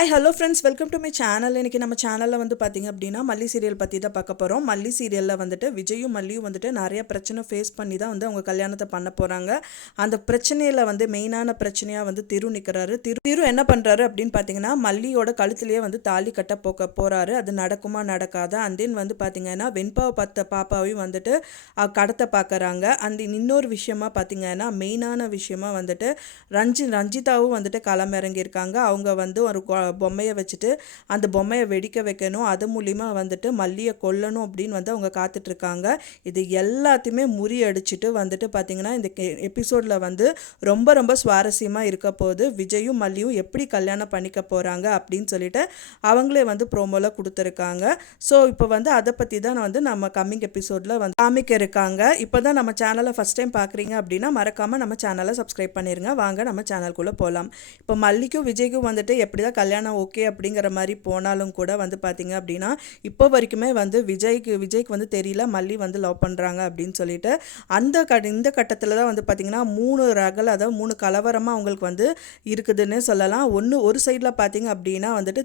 Hi hello friends, welcome to my channel. இன்றைக்கி நம்ம சேனலில் வந்து பார்த்திங்க அப்படின்னா மல்லி சீரியல் பற்றி தான் பார்க்க போகிறோம். மல்லி சீரியலில் வந்துட்டு விஜயும் மல்லியும் வந்துட்டு நிறைய பிரச்சனை ஃபேஸ் பண்ணி தான் வந்து அவங்க கல்யாணத்தை பண்ண போகிறாங்க. அந்த பிரச்சனையில் வந்து மெயினான பிரச்சனையாக வந்து திரு நிற்கிறாரு. திரு என்ன பண்ணுறாரு அப்படின்னு பார்த்தீங்கன்னா, மல்லியோட கழுத்துலேயே வந்து தாலி கட்ட போகிறாரு. அது நடக்குமா நடக்காதா? அண்ட் தென் வந்து பார்த்திங்கன்னா வெண்பாவை பார்த்த பாப்பாவையும் வந்துட்டு கடத்த பார்க்குறாங்க. அண்ட் இன்னொரு விஷயமா பார்த்திங்கன்னா மெயினான விஷயமா வந்துட்டு ரஞ்சிதாவும் வந்துட்டு களமிறங்கியிருக்காங்க. அவங்க வந்து ஒரு பொம்மையை வச்சுட்டு அந்த பொம்மையை வெடிக்க வைக்கணும், அது மூலிமா வந்துட்டு மல்லியை கொல்லணும் அப்படின்னு வந்து அவங்க காத்துட்ருக்காங்க. இது எல்லாத்தையுமே முறியடிச்சிட்டு வந்துட்டு பார்த்திங்கன்னா இந்த எபிசோடில் வந்து ரொம்ப ரொம்ப சுவாரஸ்யமாக இருக்க போது. விஜயும் மல்லியும் எப்படி கல்யாணம் பண்ணிக்க போகிறாங்க அப்படின்னு சொல்லிட்டு அவங்களே வந்து ப்ரோமோவில் கொடுத்துருக்காங்க. ஸோ இப்போ வந்து அதை பற்றி தான் வந்து நம்ம கம்மிங் எபிசோடில் வந்து காமிக்க இருக்காங்க. இப்போ தான் நம்ம சேனலை ஃபஸ்ட் டைம் பார்க்குறீங்க அப்படின்னா மறக்காமல் நம்ம சேனலை சப்ஸ்கிரைப் பண்ணிடுங்க. வாங்க நம்ம சேனலுக்குள்ளே போகலாம். இப்போ மல்லிக்கும் விஜய்க்கும் வந்துட்டு எப்படி தான் கல்யாணம் ஓகே அப்படிங்கிற மாதிரி போனாலும் கூட வந்து பார்த்திங்க அப்படின்னா இப்போ வரைக்குமே வந்து விஜய்க்கு வந்து தெரியல மல்லி வந்து லவ் பண்ணுறாங்க அப்படின்னு சொல்லிட்டு இந்த கட்டத்தில் தான் வந்து பார்த்திங்கன்னா 3 ரகல், அதாவது 3 கலவரமாக அவங்களுக்கு வந்து இருக்குதுன்னு சொல்லலாம். ஒரு சைடில் பார்த்திங்க அப்படின்னா வந்துட்டு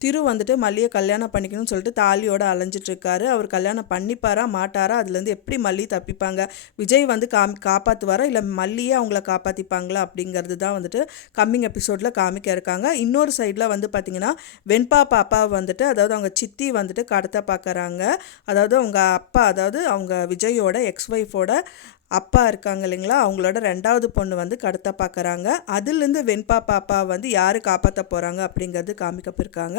திரு வந்துட்டு மல்லியை கல்யாணம் பண்ணிக்கணும்னு சொல்லிட்டு தாலியோடு அலைஞ்சிட்ருக்காரு. அவர் கல்யாணம் பண்ணிப்பாரா மாட்டாரா, அதுலேருந்து எப்படி மல்லி தப்பிப்பாங்க, விஜய் வந்து காப்பாற்றுவாரா இல்லை மல்லியே அவங்கள காப்பாற்றிப்பாங்களா அப்படிங்கிறது தான் வந்துட்டு கம்மிங் எபிசோடில் காமிக்க இருக்காங்க. இன்னொரு சைடில் வந்து பார்த்திங்கன்னா வெண்பா பாப்பா வந்துட்டு, அதாவது அவங்க சித்தி வந்துட்டு கடத்த பார்க்குறாங்க. அதாவது அவங்க அப்பா, அதாவது அவங்க விஜயோட எக்ஸ் ஒய்ஃபோட அப்பா இருக்காங்க இல்லைங்களா, அவங்களோட 2வது பொண்ணு வந்து கடத்த பார்க்குறாங்க. அதுலேருந்து வெண்பா பாப்பா வந்து யார் காப்பாற்ற போகிறாங்க அப்படிங்கிறது காமிக்கப்பட்டிருக்காங்க.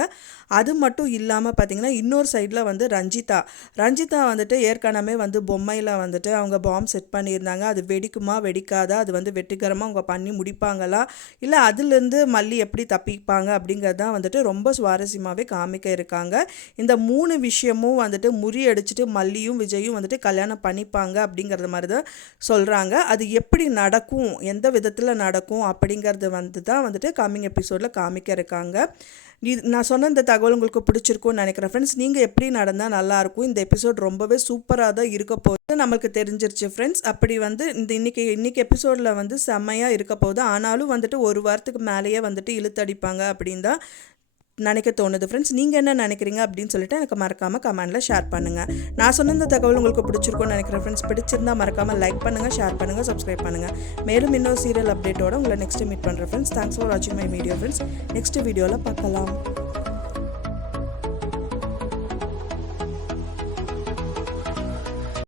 அது மட்டும் இல்லாமல் பார்த்திங்கன்னா இன்னொரு சைடில் வந்து ரஞ்சிதா வந்துட்டு ஏற்கனவே வந்து பொம்மையில் வந்துட்டு அவங்க பாம் செட் பண்ணியிருந்தாங்க. அது வெடிக்குமா வெடிக்காதா, அது வந்து வெற்றிகரமாக அவங்க பண்ணி முடிப்பாங்களா, இல்லை அதுலேருந்து மல்லி எப்படி தப்பிப்பாங்க அப்படிங்கிறது தான் வந்துட்டு ரொம்ப சுவாரஸ்யமாகவே காமிக்க இருக்காங்க. இந்த 3 விஷயமும் வந்துட்டு முறியடிச்சிட்டு மல்லியும் விஜயும் வந்துட்டு கல்யாணம் பண்ணிப்பாங்க அப்படிங்கிறது மாதிரி தான் சொல்கிறாங்க. அது எப்படி நடக்கும், எந்த விதத்தில் நடக்கும் அப்படிங்கிறது வந்து தான் வந்துட்டு கம்மிங் எபிசோடில் காமிக்க இருக்காங்க. நான் சொன்ன இந்த தகவல் உங்களுக்கு பிடிச்சிருக்கும்னு நினைக்கிறேன் ஃப்ரெண்ட்ஸ். நீங்கள் எப்படி நடந்தால் நல்லாயிருக்கும், இந்த எபிசோட் ரொம்பவே சூப்பராக தான் இருக்க போகுது நமக்கு தெரிஞ்சிருச்சு ஃப்ரெண்ட்ஸ். அப்படி வந்து இன்னைக்கு எபிசோடில் வந்து செம்மையாக இருக்க போகுது. ஆனாலும் வந்துட்டு ஒரு வாரத்துக்கு மேலேயே வந்துட்டு இழுத்தடிப்பாங்க அப்படின்னு தான் நினைக்க தோணுது ஃப்ரெண்ட்ஸ். நீங்கள் என்ன நினைக்கிறீங்க அப்படின்னு சொல்லிட்டு எனக்கு மறக்காமல் கமெண்டில் ஷேர் பண்ணுங்கள். நான் சொன்ன இந்த தகவல் உங்களுக்கு பிடிச்சிருக்கும்னு நினைக்கிறேன் ஃப்ரெண்ட்ஸ். பிடிச்சிருந்தால் மறக்காமல் லைக் பண்ணுங்கள், ஷேர் பண்ணுங்கள், சப்ஸ்கிரைப் பண்ணுங்கள். மேலும் இன்னொரு சீரியல் அப்டேட்டோட உங்களை நெக்ஸ்ட்டு மீட் பண்ணுறேன் ஃப்ரெண்ட்ஸ். தேங்க்ஸ் ஃபார் வாட்சிங் மை வீடியோ ஃப்ரெண்ட்ஸ். நெக்ஸ்ட் வீடியோவில் பார்க்கலாம்.